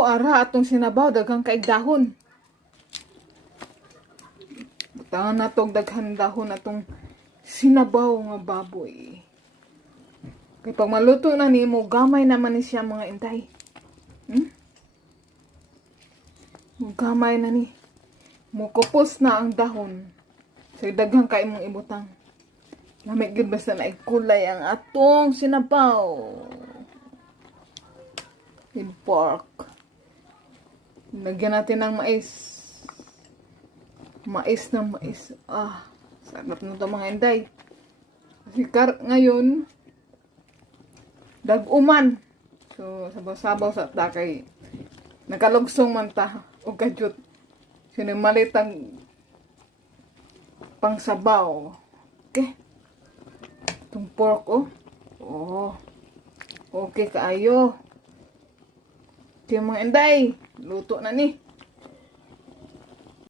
ara atong sinabaw daghang kaig dahon. Butangan natong daghang dahon atong sinabaw nga baboy. Kay pag maluto na nimo, gamay naman ni siya mga inday. Gamay na ni. Mukupos na ang dahon. So daghang kay mong ibutang. Lamig gid basta na kulay ang atong sinabaw. With pork. Lagyan natin ng mais. Mais na mais. Sarap na ito mga inday. Kasi ngayon, dag-uman. So, sabaw-sabaw sa takay. Nakalugsong man ta. O kadyot. Sinimalit ang pangsabaw. Okay. Itong pork, okay kaayo. Ito yung mga inday. Luto na ni.